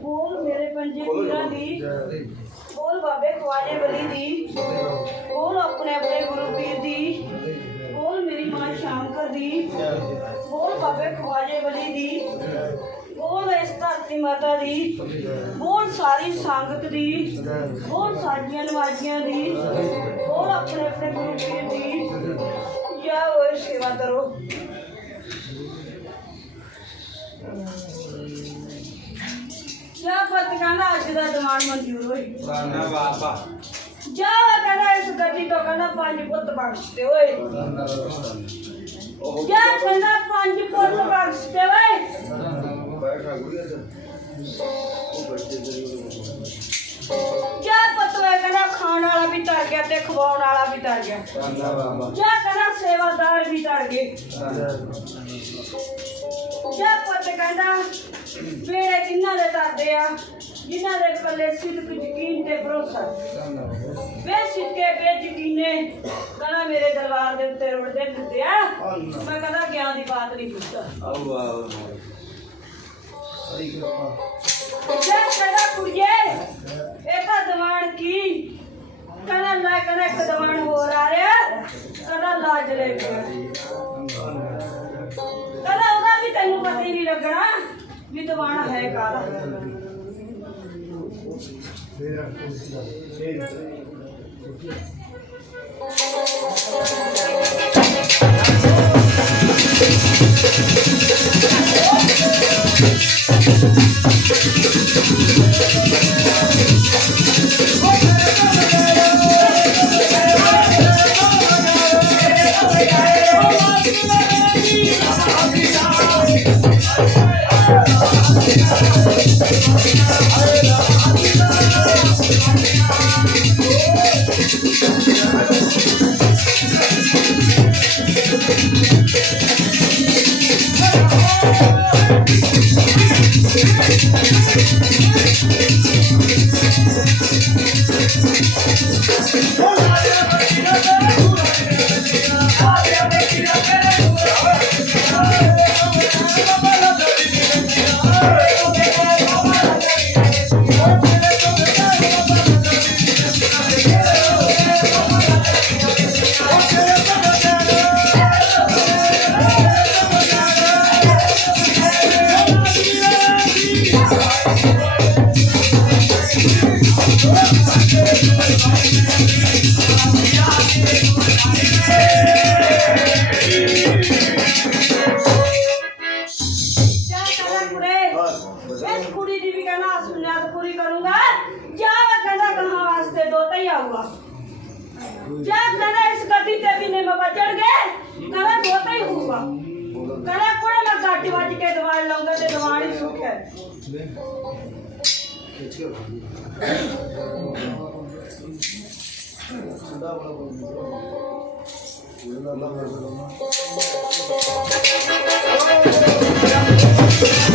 ਬੋਲ ਮੇਰੇ ਪੰਜੇ ਪੀਰਾਂ ਦੀ। ਬੋਲ ਬਾਬੇ ਖਵਾਜੇ ਬਲੀ ਦੀ। ਬੋਲ ਆਪਣੇ ਆਪਣੇ ਗੁਰੂ ਪੀਰ ਦੀ। ਬੋਲ ਮੇਰੀ ਮਾਂ ਸ਼ਾਮਕਰ ਦੀ। ਬੋਲ ਬਾਬੇ ਖਵਾਜੇ ਬਲੀ ਦੀ। ਬੋਲ ਇਸ ਧਰਤੀ ਮਾਤਾ ਦੀ। ਬੋਲ ਸਾਰੀ ਸੰਗਤ ਦੀ। ਬੋਲ ਸਾਡੀਆਂ ਨਵਾਜ਼ੀਆਂ ਦੀ। ਬੋਲ ਆਪਣੇ ਆਪਣੇ ਗੁਰੂ ਪੀਰ ਦੀ। ਜਾ ਓਏ ਸੇਵਾ ਕਰੋ। ਪਤ ਕਹਿੰਦਾ ਅੱਜ ਦਾ ਦਿਮਾਗ ਮਨਜ਼ੂਰ ਹੋਈ। ਕਰਨਾ ਬਾਬਾ ਜਾ ਕਹਿੰਦਾ ਇਸ ਗੱਡੀ ਤੋਂ ਕਹਿੰਦਾ ਪੰਜ ਪੁੱਤ ਬਖਸ਼ਤੇ ਓਏ। ਜਾ ਕਹਿੰਦਾ ਪੰਜ ਪੁੱਤ ਬਖਸ਼ਤੇ ਓਏ। ਜਾ ਪੁੱਤ ਓਏ ਕਹਿੰਦਾ ਖਾਣ ਵਾਲਾ ਵੀ ਤਰ ਗਿਆ ਤੇ ਖਵਾਉਣ ਵਾਲਾ ਵੀ ਤਰ ਗਿਆ। ਜਾ ਕਹਿੰਦਾ ਸੇਵਾਦਾਰ ਵੀ ਤਰ ਗਏ। ਜਾ ਪੁੱਤ ਕਹਿੰਦਾ ਵੇੜੇ ਕਿੰਨਾ ਦੇ ਤਰਦੇ ਆ ਜਿਨ੍ਹਾਂ ਦੇ ਪੱਲੇ ਸਿਰਫ ਯਕੀਨ ਤੇ ਭਰੋਸਾ। ਵੇ ਸਿੱਕੇ ਵੇ ਯਕੀਨੇ ਕਹਿੰਦਾ ਮੇਰੇ ਦਰਬਾਰ ਦੇ ਉੱਤੇ ਰੁੜਦੇ ਫਿਰਦੇ ਆ। ਮੈਂ ਕਹਿੰਦਾ ਗਿਆਨ ਦੀ ਬਾਤ ਨਹੀਂ ਪੁੱਛਦਾ। ਆਓ ਆਓ ਜੇ ਕਹਿੰਦਾ ਕੁੜੀਏ ਲੱਗਣਾ ਵੀ ਦੀਵਾਨ ਹੈ ਕਾਹਦਾ? ਜਾ ਦੋ ਹੀ ਆਊਗਾ। ਜਾ ਕਹਿੰਦਾ ਇਸ ਗੱਡੀ ਤੇ ਵੀ ਨਿੰਮ ਵੱਜਣਗੇ ਕਹਿੰਦਾ ਦੋ ਹੀ ਹੋਊਗਾ। ਕਹਿੰਦਾ ਕੁੜੇ ਮੈਂ ਗੱਡੀ ਵੱਜ ਕੇ ਦੀਵਾਨ ਲਾਉਂਗਾ ਤੇ ਦੀਵਾਨ ਹੀ ਸੁੱਖ ਹੈ Thank